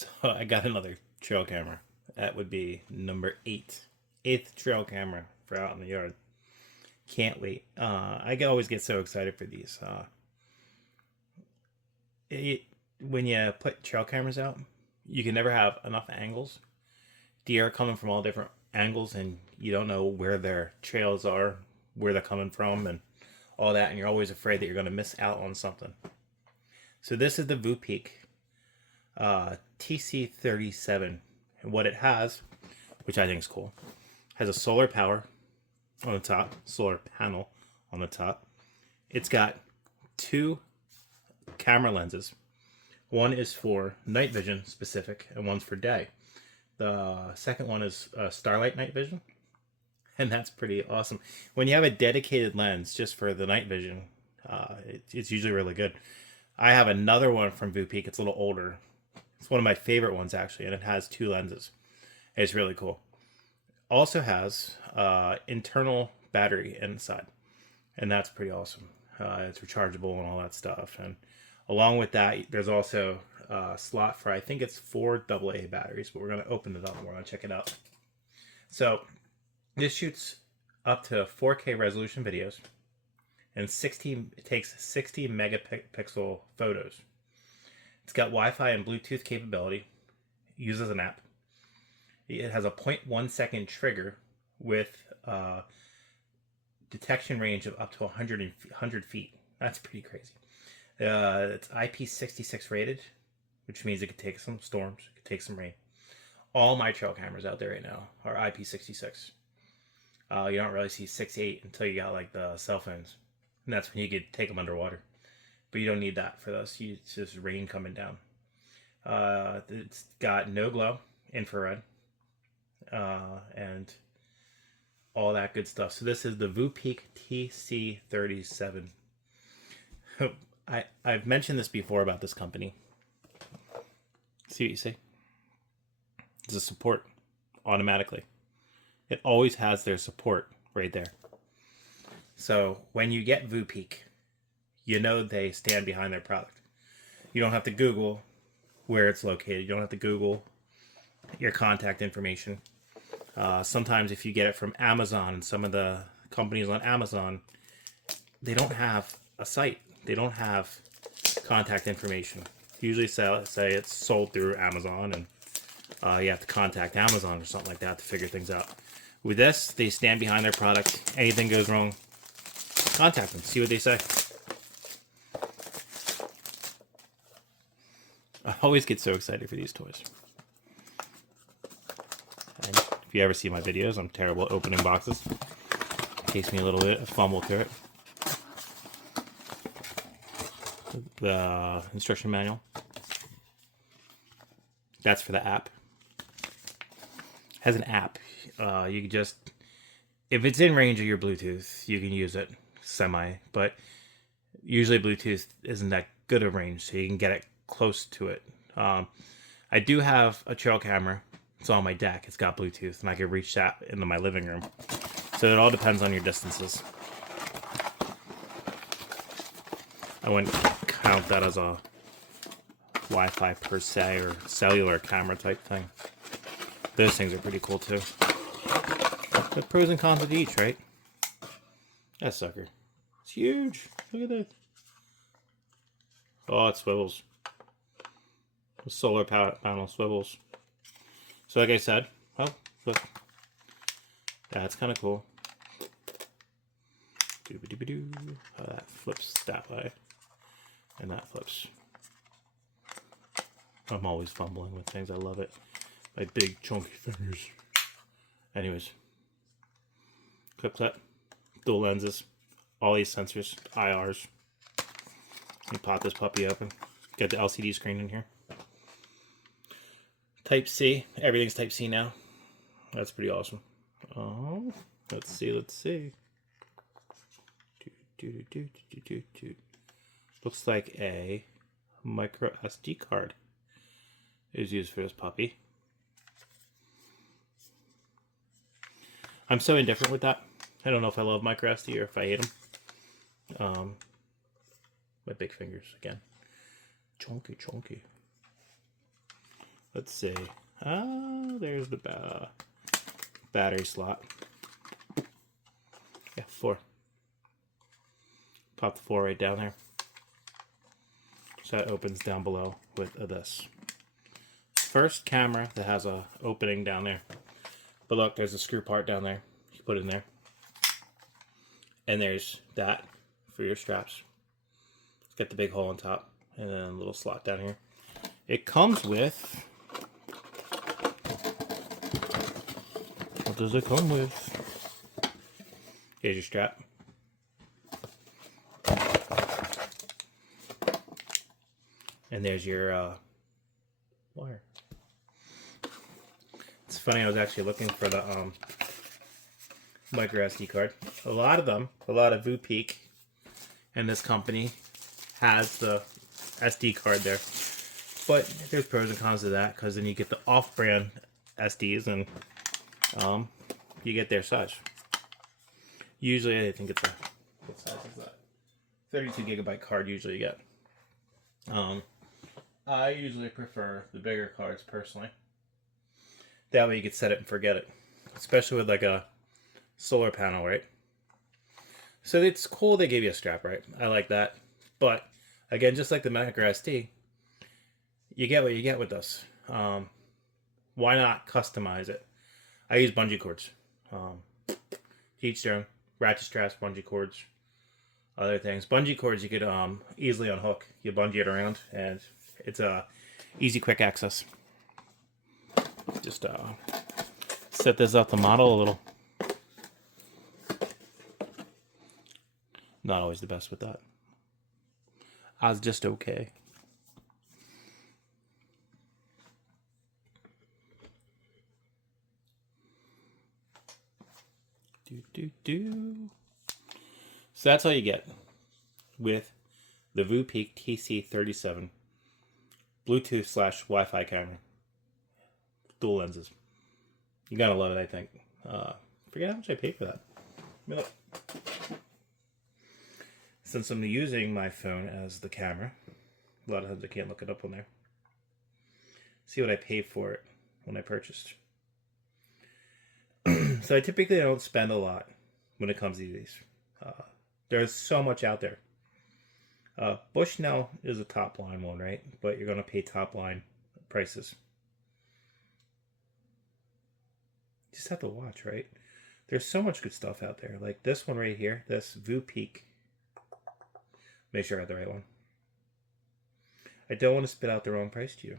So I got another trail camera. That would be number 8. 8th trail camera for out in the yard. Can't wait. I always get so excited for these. When you put trail cameras out, you can never have enough angles. Deer are coming from all different angles, and you don't know where their trails are, where they're coming from, and all that, and you're always afraid that you're going to miss out on something. So this is the Voopeak TC37, and what it has, which I think is cool, has a solar power on the top, solar panel on the top. It's got 2 camera lenses. One is for night vision specific, and one's for day. The second one is starlight night vision, and that's pretty awesome. When you have a dedicated lens just for the night vision, it's usually really good. I have another one from Voopeak. It's a little older. It's one of my favorite ones, actually, and it has 2 lenses. It's really cool. Also has internal battery inside, and that's pretty awesome. It's rechargeable and all that stuff. And along with that, there's also a slot for, I think it's 4 AA batteries, but we're going to open it up and we're going to check it out. So this shoots up to 4K resolution videos, and it takes 60 megapixel photos. It's got Wi-Fi and Bluetooth capability. It uses an app. It has a 0.1 second trigger with detection range of up to 100 feet. That's pretty crazy. It's IP66 rated, which means it could take some storms, it could take some rain. All my trail cameras out there right now are IP66. You don't really see 6.8 until you got like the cell phones, and that's when you could take them underwater. But you don't need that for this. It's just rain coming down. It's got no glow, infrared, and all that good stuff. So this is the Voopeak TC37. I've mentioned this before about this company. See what you see? It's a support automatically. It always has their support right there. So when you get Voopeak, you know they stand behind their product. You don't have to Google where it's located. You don't have to Google your contact information. Sometimes if you get it from Amazon, some of the companies on Amazon, they don't have a site. They don't have contact information. Usually say it's sold through Amazon, and you have to contact Amazon or something like that to figure things out. With this, they stand behind their product. Anything goes wrong, contact them. See what they say. I always get so excited for these toys. And if you ever see my videos, I'm terrible at opening boxes. It takes me a little bit, I fumble through it. The instruction manual. That's for the app. It has an app. You can just, if it's in range of your Bluetooth, you can use it semi, but usually Bluetooth isn't that good of range, so you can get it close to it. I do have a trail camera. It's on my deck. It's got Bluetooth, and I can reach that into my living room. So it all depends on your distances. I wouldn't count that as a Wi-Fi per se or cellular camera type thing. Those things are pretty cool too. The pros and cons of each, right? That sucker. It's huge. Look at that. Oh, it swivels. The solar panel swivels. So like I said, oh, look. That's kind of cool. Doo-ba-doo-ba-doo. Oh, that flips that way. And that flips. I'm always fumbling with things. I love it. My big chunky fingers. Anyways. Clip that. Dual lenses. All these sensors. IRs. Let me pop this puppy open. Get the LCD screen in here. Type C. Everything's Type C now. That's pretty awesome. Oh, let's see. Looks like a micro SD card is used for this puppy. I'm so indifferent with that. I don't know if I love micro SD or if I hate them. My big fingers again. Chunky. Let's see. There's the battery slot. Yeah, 4. Pop the 4 right down there. So that opens down below with this. First camera that has a opening down there. But look, there's a screw part down there. You put it in there. And there's that for your straps. It's got the big hole on top. And then a little slot down here. It comes with... What does it come with? Here's your strap. And there's your wire. It's funny, I was actually looking for the micro SD card. A lot of Voopeak and this company has the SD card there. But there's pros and cons to that, because then you get the off-brand SDs and you get their size. Usually, I think it's a, what size is that? 32 gigabyte card usually you get. I usually prefer the bigger cards personally. That way you can set it and forget it. Especially with like a solar panel, right? So it's cool they gave you a strap, right? I like that. But again, just like the micro SD, you get what you get with this. Why not customize it? I use bungee cords. Each their own. Ratchet straps, bungee cords, other things. Bungee cords you could easily unhook. You bungee it around, and it's a easy, quick access. Just set this up the model a little. Not always the best with that. I was just okay. So that's all you get with the Voopeak TC37 Bluetooth / Wi-Fi camera. Dual lenses. You gotta love it, I think. Forget how much I paid for that. Look. Since I'm using my phone as the camera, a lot of times I can't look it up on there. See what I paid for it when I purchased. So I typically don't spend a lot when it comes to these. There's so much out there. Bushnell is a top line one, right? But you're going to pay top line prices. You just have to watch, right? There's so much good stuff out there. Like this one right here, this Voopeak. Make sure I got the right one. I don't want to spit out the wrong price to you.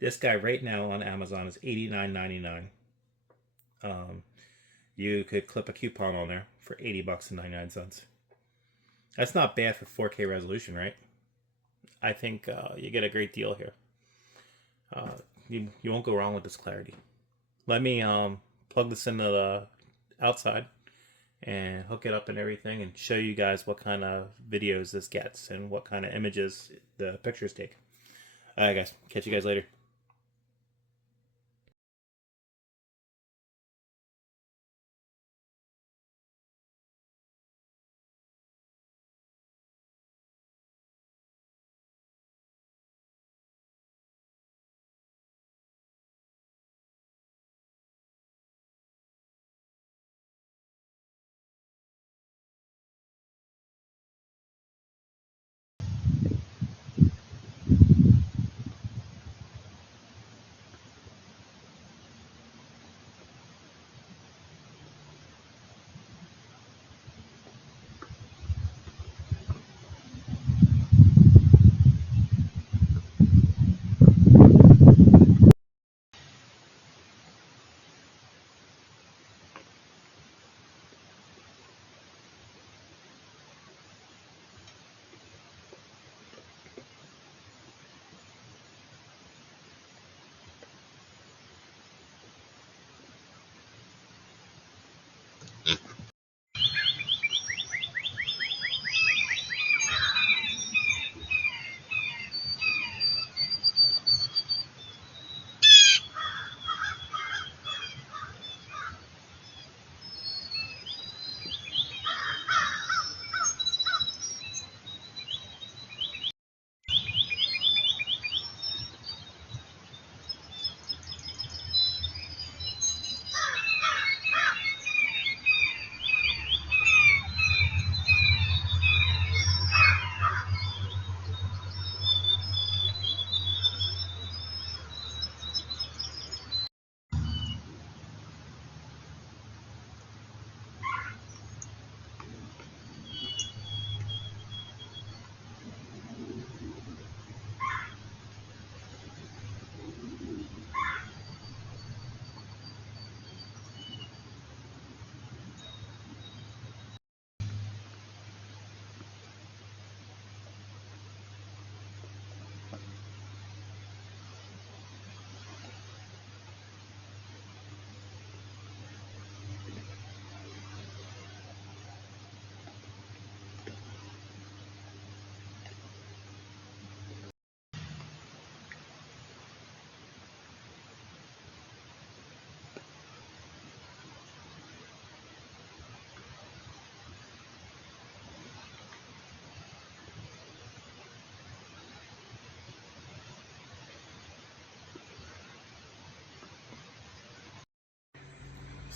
This guy right now on Amazon is $89.99. You could clip a coupon on there for $80.99. That's not bad for 4K resolution, right? I think you get a great deal here. You won't go wrong with this clarity. Let me plug this into the outside and hook it up and everything and show you guys what kind of videos this gets and what kind of images the pictures take. Alright guys, catch you guys later.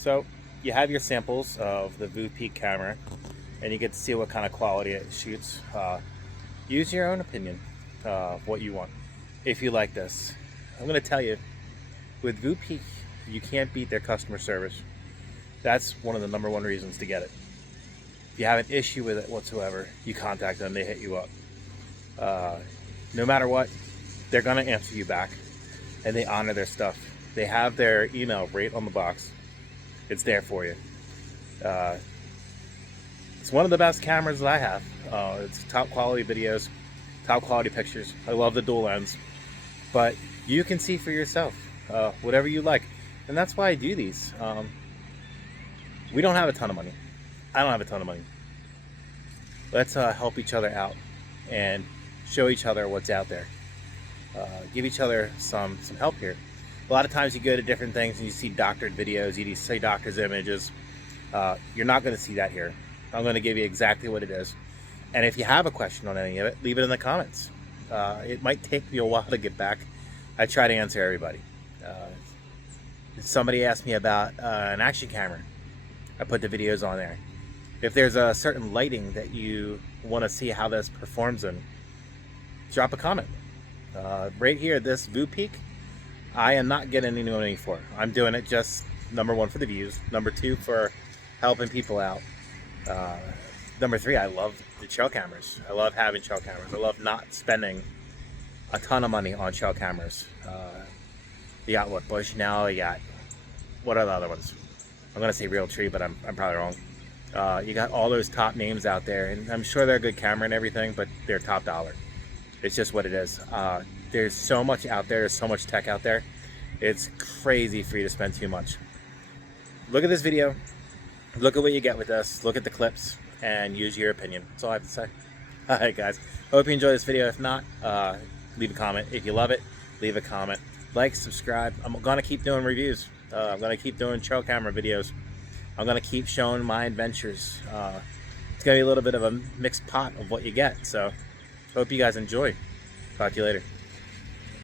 So you have your samples of the Voopeak camera, and you get to see what kind of quality it shoots. Use your own opinion of what you want. If you like this, I'm going to tell you, with Voopeak, you can't beat their customer service. That's one of the #1 reasons to get it. If you have an issue with it whatsoever, you contact them, they hit you up. No matter what, they're going to answer you back, and they honor their stuff. They have their email right on the box. It's there for you. It's one of the best cameras that I have. It's top quality videos, top quality pictures. I love the dual lens, but you can see for yourself whatever you like, and that's why I do these. We don't have a ton of money. I don't have a ton of money. Let's help each other out and show each other what's out there. Give each other some help here. A lot of times you go to different things and you see doctored videos, you see doctor's images. You're not going to see that here. I'm going to give you exactly what it is. And if you have a question on any of it, leave it in the comments. It might take me a while to get back. I try to answer everybody. Somebody asked me about an action camera. I put the videos on there. If there's a certain lighting that you want to see how this performs in, drop a comment. Right here, this Voopeak, I am not getting any money for it. I'm doing it just #1 for the views, #2 for helping people out. #3, I love the trail cameras. I love having trail cameras. I love not spending a ton of money on trail cameras. You got what, Bushnell, you got, what are the other ones? I'm gonna say Realtree, but I'm probably wrong. You got all those top names out there, and I'm sure they're a good camera and everything, but they're top dollar. It's just what it is. There's so much out there, there's so much tech out there. It's crazy for you to spend too much. Look at this video, look at what you get with this, look at the clips, and use your opinion. That's all I have to say. Alright guys, hope you enjoyed this video. If not, leave a comment. If you love it, leave a comment. Like, subscribe. I'm gonna keep doing reviews. I'm gonna keep doing trail camera videos. I'm gonna keep showing my adventures. It's gonna be a little bit of a mixed pot of what you get, so hope you guys enjoy. Talk to you later.